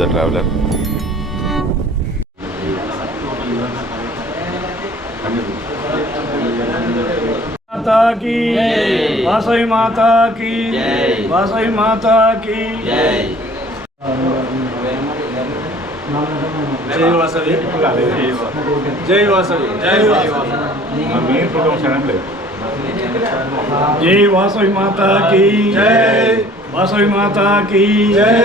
The traveller. माता की वासवी माता की वासवी माता की जय वासवी जय वासवी जय जय वासवी माता की जय वासवी माता की जय.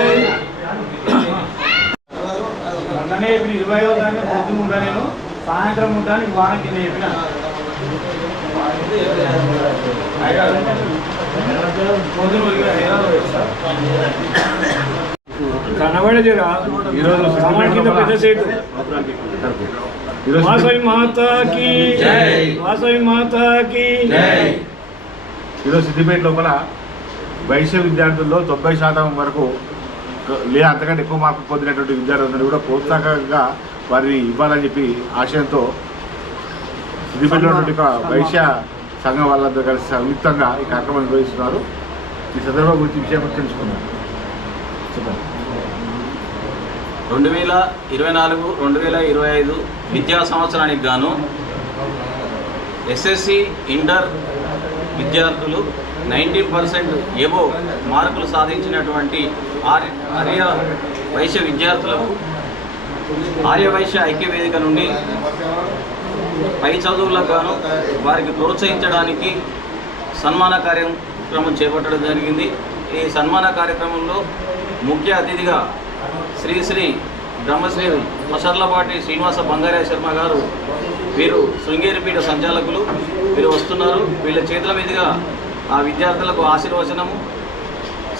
అన్ననే ఇప్పుడు 20వ తారీఖు పొద్దున ఉంటా, నేను సాయంత్రం ఉంటాను. వారానికి చెప్పిన కనబడేదిరా ఈరోజు సామాన్ కింద పెద్ద సేటు. వాసవి మాతాకి వాసవి మాతాకి. ఈరోజు సిద్దిపేట లోపల వైశ్య విద్యార్థుల్లో 90% వరకు లేదా అంతకంటే ఎక్కువ మార్కులు పొందినటువంటి విద్యార్థులందరూ కూడా ప్రోత్సాహకంగా వారిని ఇవ్వాలని చెప్పి ఆశయంతో సిద్దిపేటలో ఉన్నటువంటి ఒక వైశ్య సంఘం వాళ్ళందరూ కలిసి సంయుక్తంగా ఈ కార్యక్రమం నిర్వహిస్తున్నారు. ఈ సందర్భం గురించి విషయం తెలుసుకున్నారు. చెప్పండి. 2024-2025 విద్యా సంవత్సరానికి గాను ఎస్ఎస్సి ఇంటర్ విద్యార్థులు 90% ఎబో మార్కులు సాధించినటువంటి ఆర్య వైశ్య విద్యార్థులకు ఆర్య వైశ్య ఐక్యవేదిక నుండి పై చదువులకు గాను వారికి ప్రోత్సహించడానికి సన్మాన కార్యక్రమం చేపట్టడం జరిగింది. ఈ సన్మాన కార్యక్రమంలో ముఖ్య అతిథిగా శ్రీ బ్రహ్మశ్రీ మషర్లపాటి శ్రీనివాస బంగారయ్య శర్మ గారు, వీరు శృంగేరిపీఠ సంచాలకులు, వీరు వస్తున్నారు. వీళ్ళ చేతుల మీదుగా ఆ విద్యార్థులకు ఆశీర్వచనము,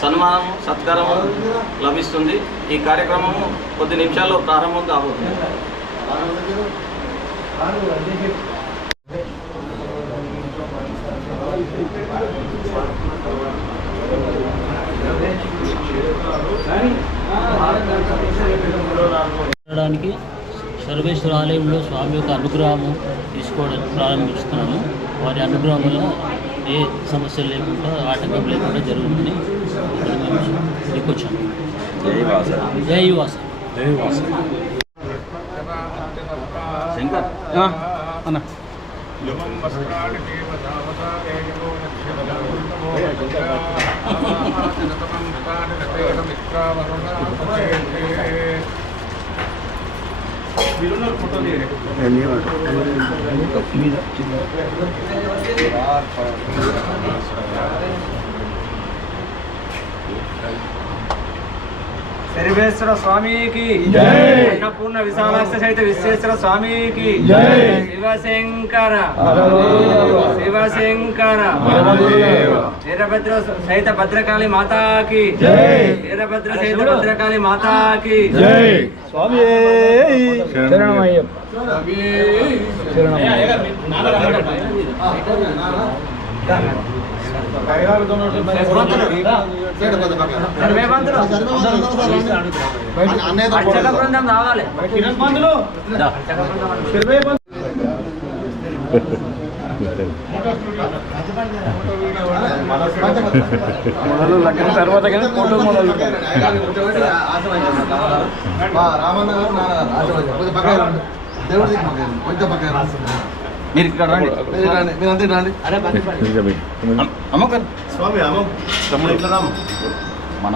సన్మానము, సత్కారము లభిస్తుంది. ఈ కార్యక్రమము కొద్ది నిమిషాల్లో ప్రారంభం కాబోతుంది. సర్వేశ్వర ఆలయంలో స్వామి యొక్క అనుగ్రహము తీసుకోవడం ప్రారంభిస్తున్నాము. వారి అనుగ్రహం వల్ల ఏ సమస్యలు లేకుండా, ఆటంకం లేకుండా జరుగుతుంది. వచ్చాము. జై వాస జై వాస జై వాస. శంకర్ అన్న सर्वेश्वर स्वामी की जय. अन्नपूर्ण विशालाक्ष सहित विश्वेश्वर स्वामी की जय. शिवशंकर शिवशंकर. वीरभद्र सहित भद्रकाली माता की जय. वीरभद्र सहित भद्रकाली माता की जय. स्वामी शरणमయ్యప్ప. బృందం రావాలి. మొదలు లగ్నం తర్వాత కానీ ఫోటో మొదలు మీరు ఇక్కడ రండి, మీరంతా రండి. అమ్మకర్ స్వామి అమ్మ తమ్ముడు ఇట్లా రాము. మన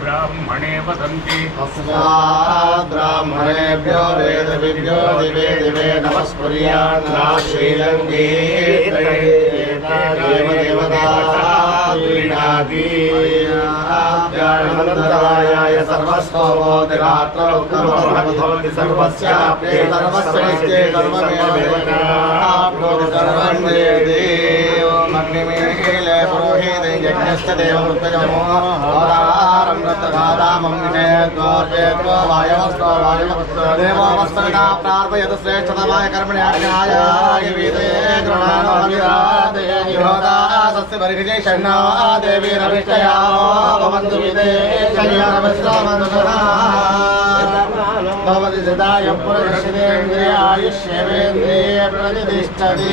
ब्राह्मणे वदन्ति ब्राह्मणेभ्यो वेद विभ्यो दिवे दिवे नमस्कुर्यान्न श्रीरङ्गे देवदेवताय सर्वस्वोदिरात्र उत्तमभवति सर्वस्याप्ते सर्वस्वैस्ते सर्वमेवाप्नोति सर्वं देव मग्निमेले पुरोहिते यज्ञश्च देववृत्तजमो होरारं रत्तगादामं विषयद्वार्यत्वा वायवस्तो वायवस्तो देवोऽवस्तविता प्रार्पयत श्रेष्ठतमाय कर्मणि आज्ञाय विदे गृहाणो विरादे विहोदास तस्य परिहृजय शन्ना देवी रविष्टया भवन्तु विदेशयानविश्रामनुतः भवति सदाय पुरुषेन्द्रियायुष्येवेन्द्रिये प्रतिष्ठति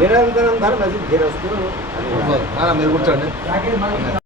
నిరంతరం ధర్మ సిద్ధిరస్తు మీరు కూర్చోండి